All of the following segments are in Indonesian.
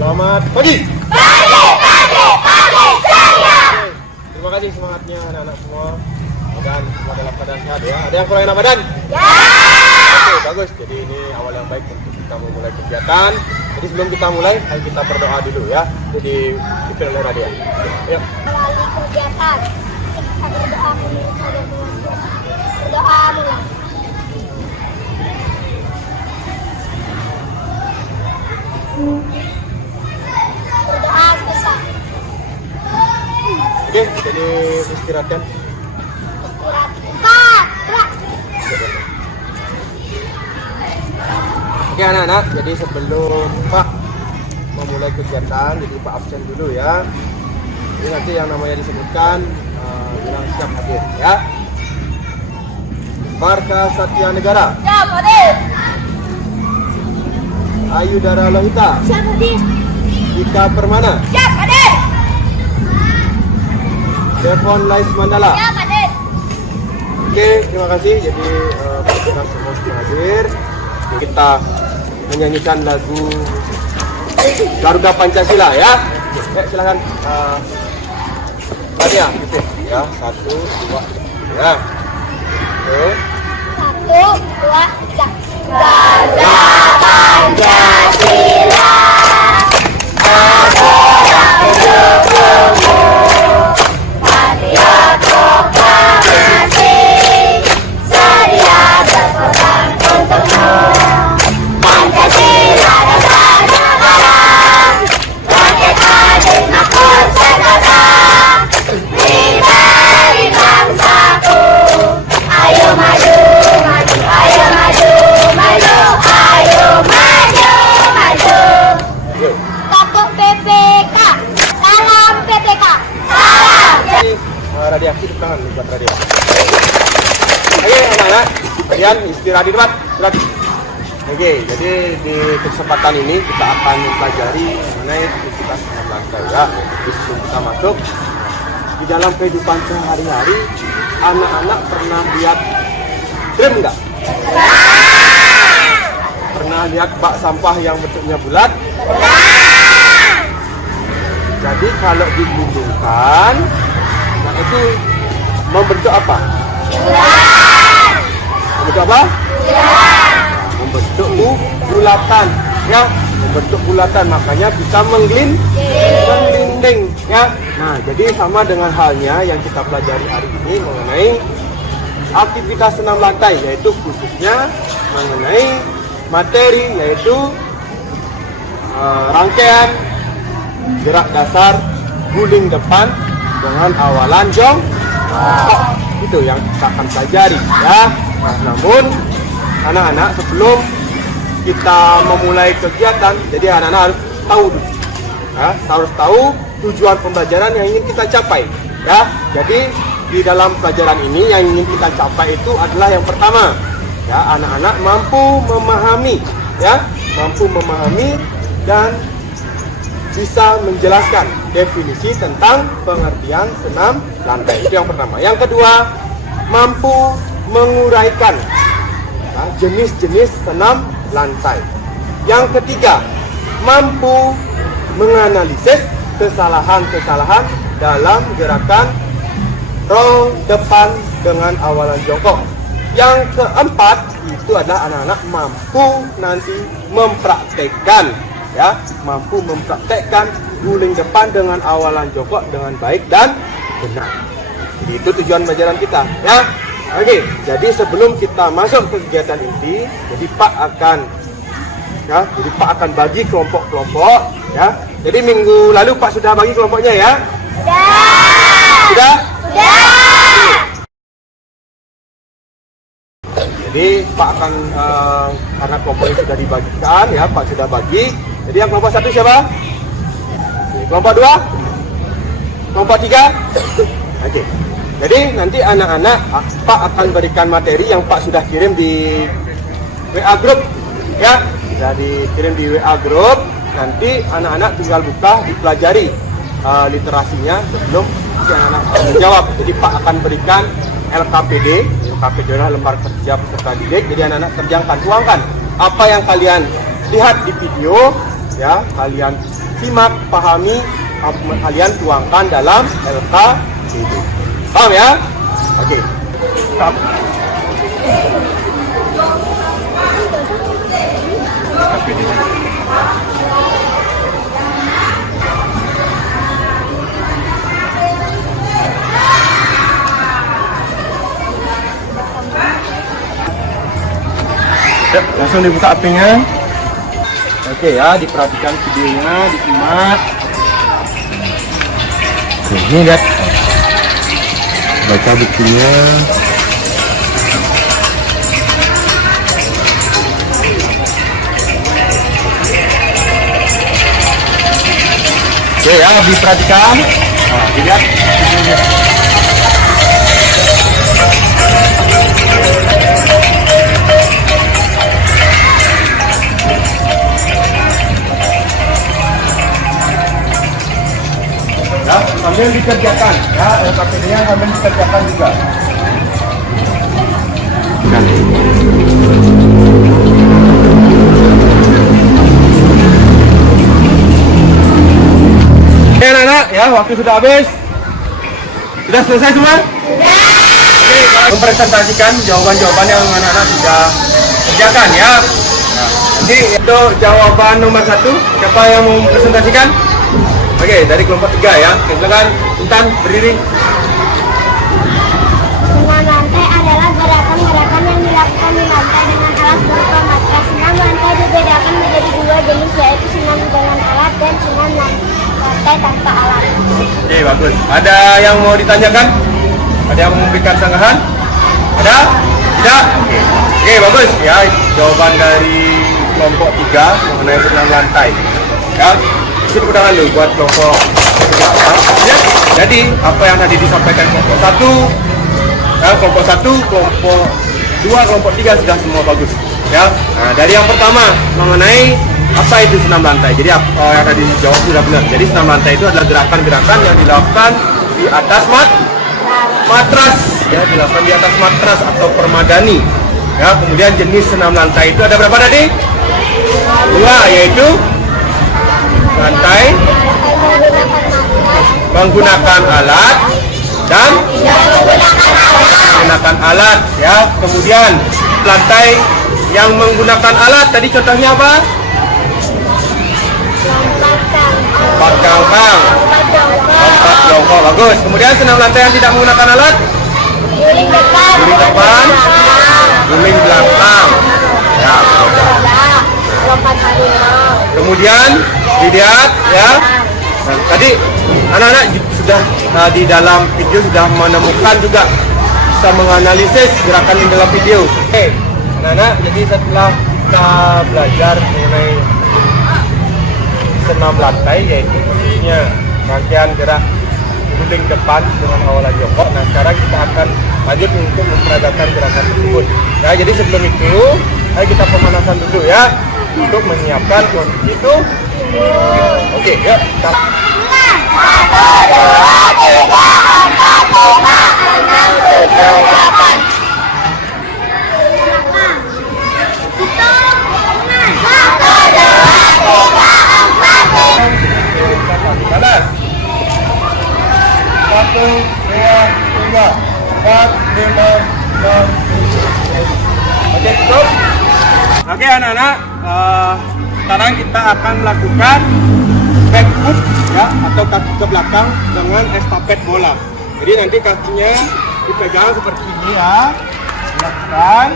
Selamat pagi. Pagi ceria. Terima kasih semangatnya anak-anak semua. Dan semua dalam keadaan sehat ya. Ada yang kurang enak badan? Ya. Oke, bagus. Jadi ini awal yang baik untuk kita memulai kegiatan. Jadi sebelum kita mulai, ayo kita berdoa dulu ya. Jadi dipimpin oleh Radia. Ya. Melalui kegiatan kita berdoa menurut Tuhan Yesus. Berdoa mulai. Berdoa selesai. Oke, jadi istirahatkan. Istirahat. Empat. Gerak. Oke anak-anak, jadi sebelum Pak memulai kegiatan, jadi Pak absen dulu ya. Jadi nanti yang namanya disebutkan bilang siap hadir ya. Marka Satya Negara, Siap hadir. Ayudara Lohita, Siap hadir. Ika Permana, Siap hadir. Devon Lais Mandala. Siap hadir. Oke, terima kasih. Jadi kita semua sudah hadir. Kita menyanyikan lagu Garuda Pancasila ya. Silakan. Radia, gitu ya. 1, 2, ya. Oke. 1, 2, 3. Garuda Pancasila. Radia, hidup tangan buat Radia. Oke anak-anak, kalian istirahat di tempat. Oke, jadi di kesempatan ini kita akan mempelajari mengenai aktivitas olahraga ya. Jadi sebelum kita masuk di dalam kehidupan sehari-hari, anak-anak pernah lihat drum nggak? Pernah lihat bak sampah yang bentuknya bulat? Jadi kalau dilindungkan, nah itu membentuk apa? Membentuk apa? Membentuk bulatan, ya. Membentuk bulatan, makanya bisa menggelinding, ya. Nah, jadi sama dengan halnya yang kita pelajari hari ini mengenai aktivitas senam lantai, yaitu khususnya mengenai materi, yaitu rangkaian gerak dasar guling depan dengan awalan jongkok. Itu yang kita akan pelajari ya. Nah, namun anak-anak sebelum kita memulai kegiatan, jadi anak-anak harus tahu dulu ya, harus tahu tujuan pembelajaran yang ingin kita capai ya. Jadi di dalam pelajaran ini yang ingin kita capai itu adalah yang pertama ya, anak-anak mampu memahami ya, mampu memahami dan bisa menjelaskan definisi tentang pengertian senam lantai. Itu yang pertama. Yang kedua, mampu menguraikan jenis-jenis senam lantai. Yang ketiga, mampu menganalisis kesalahan-kesalahan dalam gerakan roll depan dengan awalan jongkok. Yang keempat, itu adalah anak-anak mampu nanti mempraktekkan ya, mampu mempraktekkan guling depan dengan awalan jongkok dengan baik dan benar. Jadi itu tujuan pelajaran kita ya. Oke, jadi sebelum kita masuk ke kegiatan inti, jadi Pak akan bagi kelompok-kelompok ya. Jadi minggu lalu Pak sudah bagi kelompoknya ya? Sudah? Jadi Pak akan karena kelompoknya sudah dibagikan ya, Pak sudah bagi. Jadi yang kelompok 1 siapa? Kelompok 2? Kelompok 3? Oke. Jadi nanti anak-anak Pak akan berikan materi yang Pak sudah kirim di WA group ya. Sudah dikirim di WA group. Nanti anak-anak tinggal buka, dipelajari literasinya sebelum anak-anak menjawab. Jadi Pak akan berikan LKPD. LKPD adalah lembar kerja peserta didik. Jadi anak-anak kerjakan, tuangkan apa yang kalian lihat di video ya kalian simak, pahami, kalian tuangkan dalam LKPD. Paham ya? Oke. Stop. LKPD. Yuk, langsung dibuka HP-nya. Oke ya, diperhatikan videonya, disimak. Oke, ini lihat. Baca bukunya. Oke ya, diperhatikan. Nah, dilihat videonya. Ya, sambil dikerjakan ya, LKPD-nya sambil dikerjakan juga. Oke anak-anak, ya waktu sudah habis. Sudah selesai semua? Oke, mempresentasikan jawaban-jawaban yang anak-anak sudah kerjakan ya. Nah, nanti untuk jawaban nomor 1, siapa yang mau mempresentasikan? Oke, dari kelompok 3 ya. Oke, silakan Intan berdiri. Senam lantai adalah gerakan-gerakan yang dilakukan di lantai dengan alat berupa matras. Senam lantai dibedakan menjadi 2 jenis, yaitu senam dengan alat dan senam lantai tanpa alat. Oke, bagus. Ada yang mau ditanyakan? Ada yang mau memberikan sanggahan? Ada? Tidak? Oke. Oke, bagus ya. Jawaban dari kelompok 3 mengenai senam lantai. Ya. Tepuk tangan dulu buat kelompok ya. Jadi apa yang tadi disampaikan kelompok 1 ya, kelompok 1, kelompok 2, kelompok 3 sudah semua bagus ya. Nah, dari yang pertama mengenai apa itu senam lantai. Jadi apa yang tadi dijawab sudah benar. Jadi senam lantai itu adalah gerakan-gerakan yang dilakukan di atas matras ya, dilakukan di atas matras atau permadani ya. Kemudian jenis senam lantai itu ada berapa tadi? 2, yaitu lantai menggunakan alat dan menggunakan alat ya. Kemudian lantai yang menggunakan alat tadi contohnya apa? Lompat kangkang, lompat jongkok, bagus. Kemudian senam lantai yang tidak menggunakan alat? Guling depan, guling belakang ya, lompat harimau. Kemudian dilihat ya. Nah, tadi anak-anak sudah di dalam video sudah menemukan juga bisa menganalisis gerakan di dalam video. Oke, anak-anak, jadi setelah kita belajar mengenai senam lantai, yaitu khususnya rangkaian gerak guling depan dengan awalan jongkok. Nah, sekarang kita akan lanjut untuk memperagakan gerakan tersebut. Ya, jadi sebelum itu, ayo kita pemanasan dulu ya, untuk menyiapkan kondisi itu. Oke, yuk. 1, 2, 3, 4, 5, 6, 7, 8. Balas. 1, 2, 3, 4, 5, 6, 7. Oke, cukup. Oke anak-anak, sekarang kita akan melakukan back hook ya, atau kaki ke belakang dengan estafet bola. Jadi nanti kakinya dipegang seperti ini ya. Lakukan,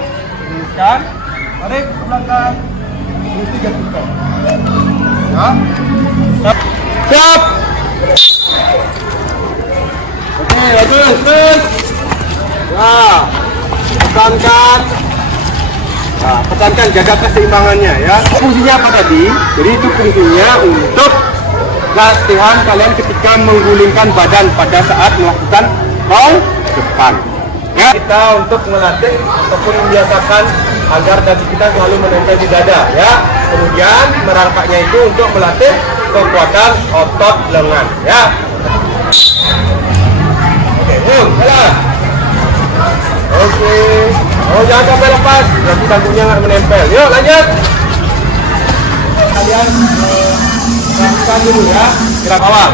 luruskan, tarik ke belakang, terus dijatuhkan. Ya. Siap. Oke, bagus, terus. Ya, tekankan. Nah, tekankan, jaga keseimbangannya ya. Fungsinya apa tadi? Jadi itu fungsinya untuk latihan kalian ketika menggulingkan badan pada saat melakukan roll depan. Ya, kita untuk melatih ataupun membiasakan agar dada kita selalu menempel di dada ya. Kemudian merangkaknya itu untuk melatih kekuatan otot lengan ya. Oke, jalan. Oke. Oh, jangan sampai lepas. Nanti dagunya nggak menempel. Yuk, lanjut. kalian lakukan dulu ya, gerak bawah.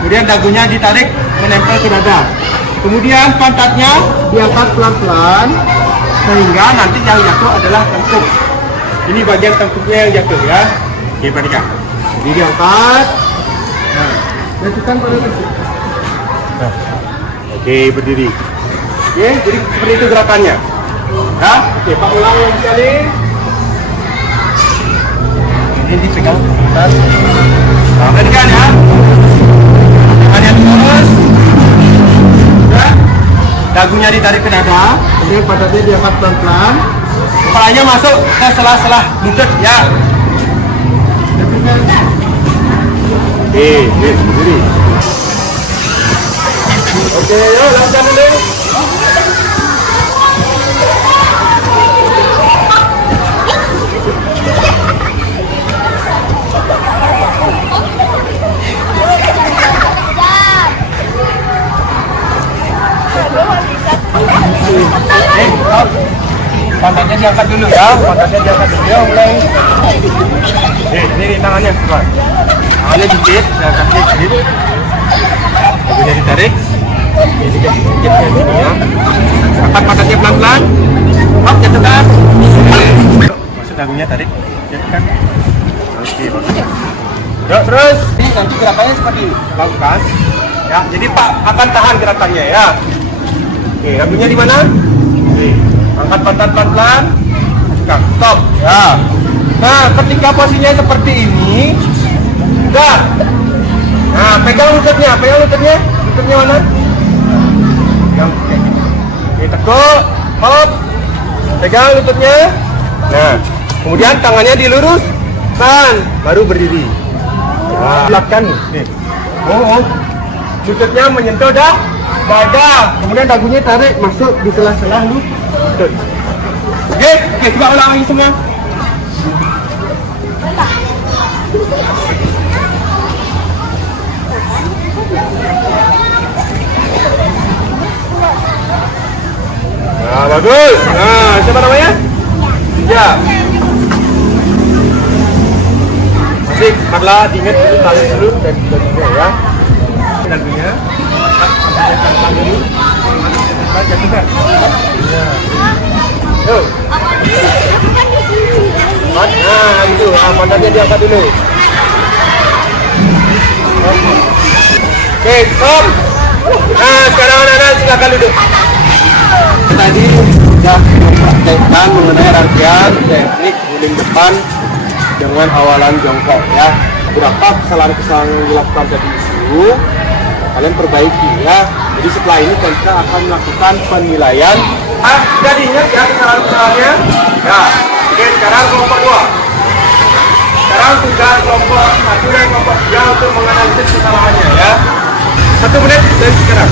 Kemudian dagunya ditarik menempel ke dada. Kemudian pantatnya diangkat pelan-pelan sehingga nanti yang jatuh adalah tengkuk. Ini bagian tengkuknya yang jatuh ya. Oke, perhatikan. Jadi diangkat. Nah, jatuhkan pada tengkuk. Nah. Oke, berdiri. Oke, jadi seperti itu gerakannya. Ya, oke, Pak ulang lagi sekali. Ini dipegang. Nah, perhatikan ya. Tangannya terus. Ya. Dagunya ditarik ke dada. Kemudian pantatnya diangkat pelan-pelan. Kepalanya masuk ke sela-sela lutut ya. Oke, berdiri. Oke, yuk lakukan dulu. Pantatnya diangkat dulu ya, pantatnya diangkat dulu ya, mulai. Ini tangannya, Tuan. Tangannya dikit, diangkat dikit. Dagunya ditarik. Ini dikit ya, gini ya. Angkat pantatnya pelan-pelan. Hop, jatuhkan. Masuk dagunya tarik, jatuhkan. Oke, bagus. Yuk, terus. Ini nanti gerakannya seperti ini. Lakukan. Ya, jadi Pak akan tahan gerakannya ya. Oke, dagunya di mana? Oke. Angkat pantat pelan-pelan. Stop. Ya. Nah, ketika posisinya seperti ini, udah. Nah, pegang lututnya. Lututnya mana? Pegang. Oke, tekuk. Hop. Pegang lututnya. Nah, kemudian tangannya diluruskan, baru berdiri. Nah, lakukan nih. Oh. Lututnya menyentuh dada. Kemudian dagunya tarik masuk di sela-sela lutut. Oke, coba ulang lagi semua. Nah, bagus. Nah, siapa namanya? Ya. Asik, Marla, diingat dulu, tarik dulu dan juga ya. Dagunya. Angkat dulu. Jatuhkan. Ya. Tuh. Nah, itu. Pantatnya diangkat dulu. Oke, stop. Nah, sekarang anak-anak silakan duduk. Tadi sudah mempraktekkan mengenai rangkaian teknik guling depan dengan awalan jongkok ya. Berapa kesalahan-kesalahan yang dilakukan tadi itu kalian perbaiki ya. Jadi setelah ini kita akan melakukan penilaian. Sudah diingat ya kesalahan-kesalahannya? Ya. Oke, sekarang kelompok 2. Sekarang sudah kelompok 1 dan kelompok 3 untuk menganalisis kesalahannya ya. 1 menit dari sekarang.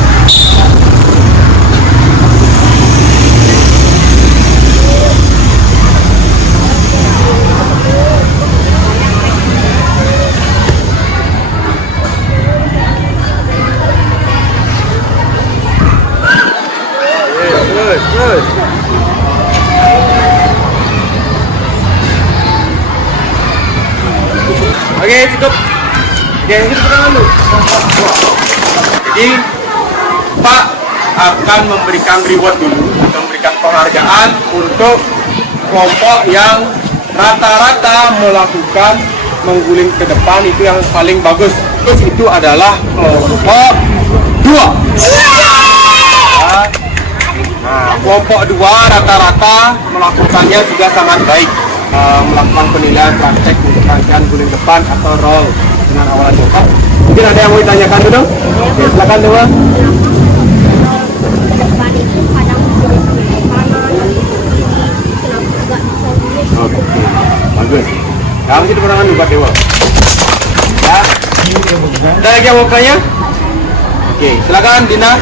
Terus. Oke, cukup. Oke, ini pegangan dulu. Jadi, Pak akan memberikan reward dulu atau memberikan penghargaan untuk kelompok yang rata-rata melakukan mengguling ke depan itu yang paling bagus. Terus itu adalah kelompok 2. Nah, kelompok 2 rata-rata melakukannya juga sangat baik. Melakukan penilaian praktek untuk rangkaian guling depan atau roll dengan awalan jongkok. Mungkin ada yang mau ditanyakan dulu? Oke, silakan dulu. Oke, bagus. Kamu sih perangan juga Dewa. Ya. Ada lagi yang mau tanya? Oke, silakan Dina.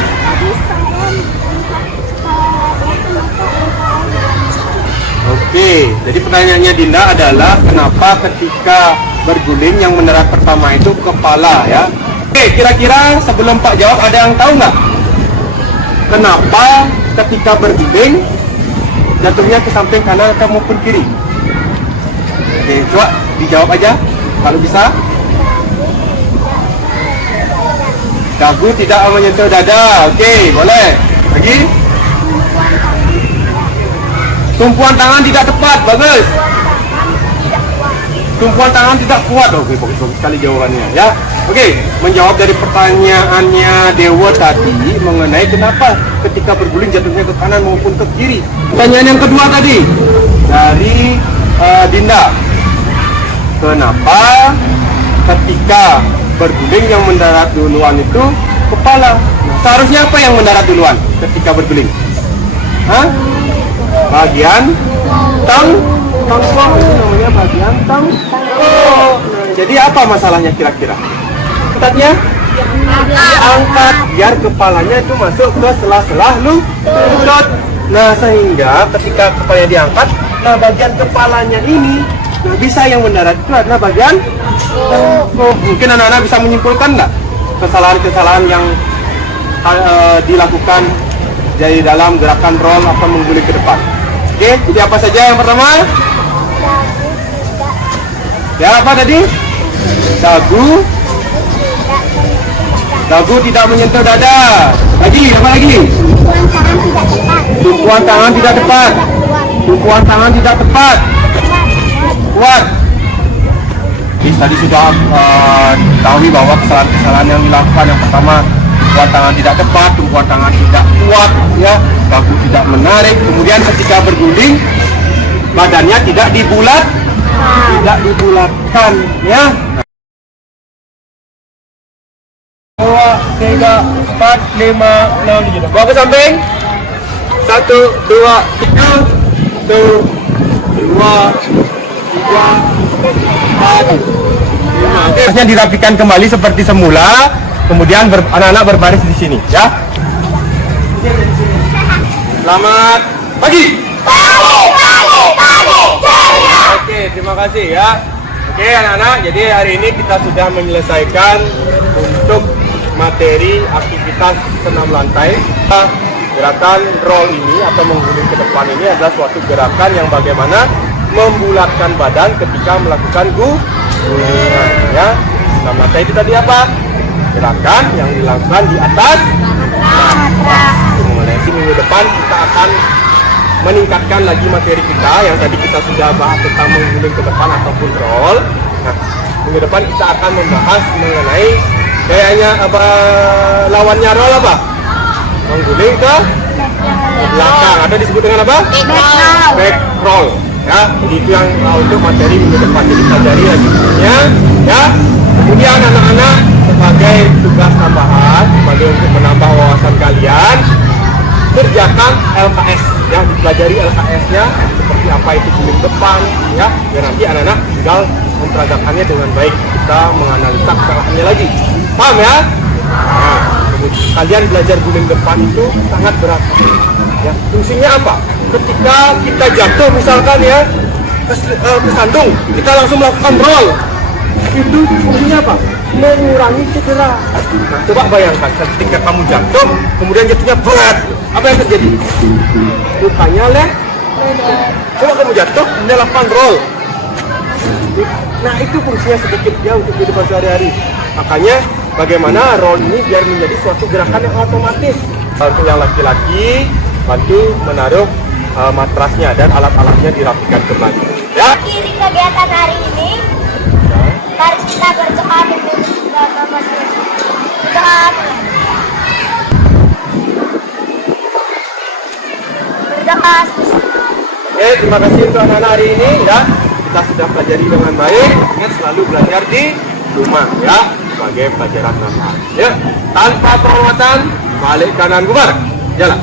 Oke, jadi pertanyaannya Dinda adalah kenapa ketika berguling yang menerat pertama itu kepala ya? Oke, kira-kira sebelum Pak jawab ada yang tahu nggak? Kenapa ketika berguling jatuhnya ke samping kanan atau maupun kiri? Oke, coba dijawab aja kalau bisa. Dagu tidak menyentuh dada. Oke, boleh. Lagi. Tumpuan tangan tidak tepat. Bagus. Tumpuan tangan tidak kuat. Oke, bagus sekali jawabannya ya. Oke, menjawab dari pertanyaannya Dewa tadi mengenai kenapa ketika berguling jatuhnya ke kanan maupun ke kiri. Pertanyaan yang kedua tadi dari Dinda. Kenapa ketika berguling yang mendarat duluan itu kepala? Seharusnya apa yang mendarat duluan ketika berguling? Hah? Bagian tang tangkong, itu namanya bagian tangkong. Jadi apa masalahnya kira-kira? Ustadznya angkat biar kepalanya itu masuk ke sela-sela lutut. Nah, sehingga ketika kepalanya diangkat, nah bagian kepalanya ini bisa yang mendarat itu adalah bagian mungkin anak-anak bisa menyimpulkan nggak kesalahan-kesalahan yang dilakukan dari dalam gerakan roll atau mengguling ke depan. Oke, jadi apa saja yang pertama? Ya, apa tadi? Dagu tidak menyentuh dada. Lagi, apa lagi? Tumpuan tangan tidak tepat. Tumpuan tangan tidak tepat. Kuat. Jadi tadi sudah tahu bahwa kesalahan-kesalahan yang dilakukan yang pertama, tumpuan tangan tidak tepat, tumpuan tangan tidak kuat, ya, dagu tidak menarik. Kemudian ketika berguling, badannya tidak dibulatkan, ya. 2, 3, 4, 5, 6, 7. Bawa ke samping. 1, 2, 3. 1, 2, 3, 4, 5. Terusnya dirapikan kembali seperti semula. Kemudian anak-anak berbaris di sini, ya. Selamat pagi. Oke, terima kasih ya. Oke anak-anak, jadi hari ini kita sudah menyelesaikan untuk materi aktivitas senam lantai. Gerakan roll ini atau mengguling ke depan ini adalah suatu gerakan yang bagaimana membulatkan badan ketika melakukan gulingan, ya. Senam lantai itu tadi apa? Gerakan yang dilakukan di atas matras. Minggu depan kita akan meningkatkan lagi materi kita yang tadi kita sudah bahas tentang mengguling ke depan ataupun roll. Nah, minggu depan kita akan membahas mengenai kayaknya apa lawannya roll apa? Mengguling ke belakang atau disebut dengan apa? Back roll. Ya, jadi itu yang untuk materi minggu depan jadi pelajari lagi ya. Kemudian anak-anak sebagai tugas tambahan, sebagai untuk menambah wawasan kalian, kerjakan LKS yang dipelajari LKS-nya seperti apa itu guling depan, ya. Dan nanti anak-anak tinggal memperagakannya dengan baik. Kita menganalisa kesalahannya lagi. Paham ya? Nah, kalian belajar guling depan itu sangat berat. Ya, fungsinya apa? Ketika kita jatuh misalkan ya kesandung, kita langsung melakukan roll. Itu fungsinya apa? Mengurangi cedera. Nah, coba bayangkan ketika kamu jatuh, kemudian jatuhnya berat, apa yang terjadi? Lukanya coba kamu jatuh, kemudian lakukan roll. Nah, itu fungsinya sedikit ya untuk kehidupan sehari-hari. Makanya bagaimana roll ini biar menjadi suatu gerakan yang otomatis. Untuk yang laki-laki, bantu menaruh matrasnya dan alat-alatnya dirapikan kembali. Ya. Akhiri kegiatan hari ini. Mari kita berdoa demi Bapak berdoa. Oke, terima kasih untuk anak-anak hari ini ya. Kita sudah pelajari dengan baik. Ingat selalu belajar di rumah ya sebagai pelajaran tambahan. Ya, tanpa penguatan balik kanan bubar. Jalan.